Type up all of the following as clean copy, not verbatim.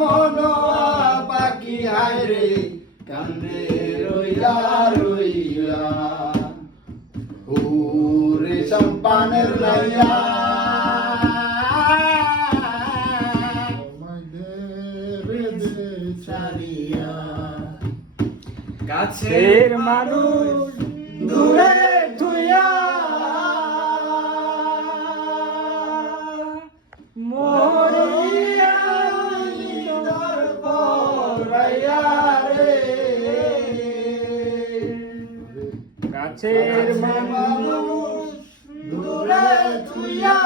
মনোয়া পাখি হায় রে কান্দে রইয়া রইয়া ওরে সম্পানের লাইয়া কাছের মানুষ দূরে ধুইয়া মরিয়া তোর পরাইয়া রে কাছের মানুষ দূরে ধুইয়া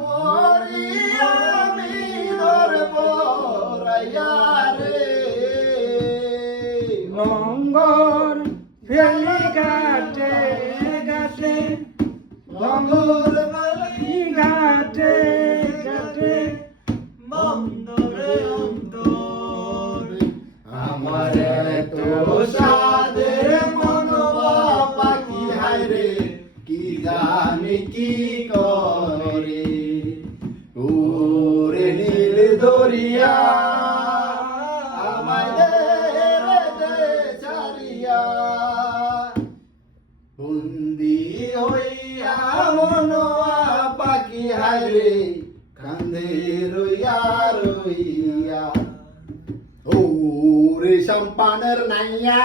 মরিয়া তোর পরাইয়া রে লঙ্গর ফেলি ঘাটে ঘাটে লঙ্গর ফেলি ঘাটে ঘাটে বন্দরে অন্তরে আমার তো সাদের মনোয়া পাখি হায় রে কি জানি কি করে ওরে নীল দরিয়া বন্দি হইয়া মনোয়া পাখি হায় রে কান্দে রইয়া রইয়া ওরে সম্পানের নাইয়া